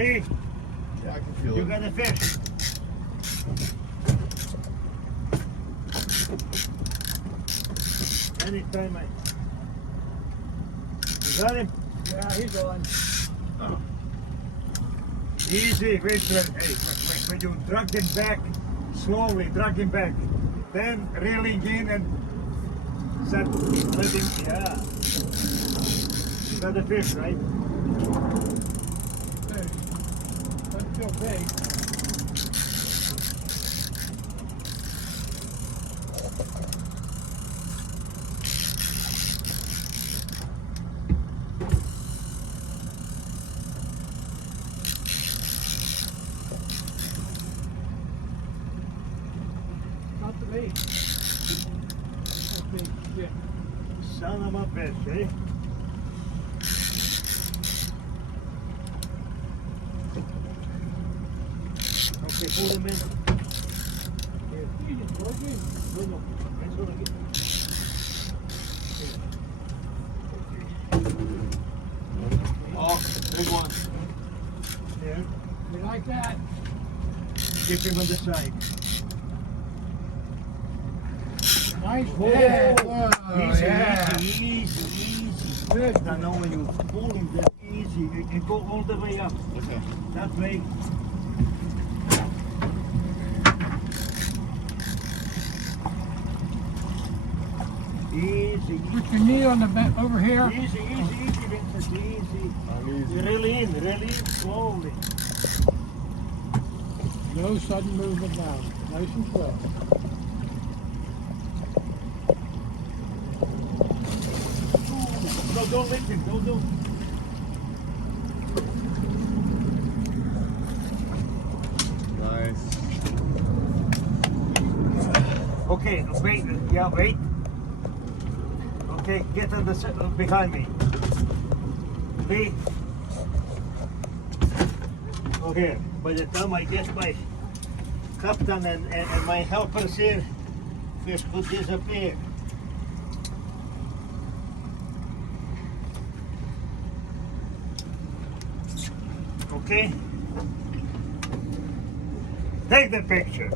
Lee, Yeah, I can feel you it. got a fish. Anytime, mate. You got him? Yeah, he's on. Easy, wait, hey, when you drag him back, slowly drag him back, then reeling in and set, let him, yeah. You got the fish, right? Hey, doesn't feel big. Not to me. That's big shit. Son of a bitch, eh? Okay, pull him in. Here. You just broke it. No, no, that's what I get. Oh, big one. Here. You like that? Keep him on the side. Nice Oh, fish. easy, yeah. easy, easy. Good. Now, now when you pull him that easy, you can go all the way up. Okay. That way. Easy, Put your knee on the back over here. easy, easy, Vincent, easy. I'm You easy. really in, slowly. No sudden movement down. Nice and slow. No, don't lift him, don't. Nice. Okay, wait, yeah, wait. Okay, get on the behind me. Lee. Okay, by the time I get my captain and my helpers here, fish could disappear. Okay? Take the picture.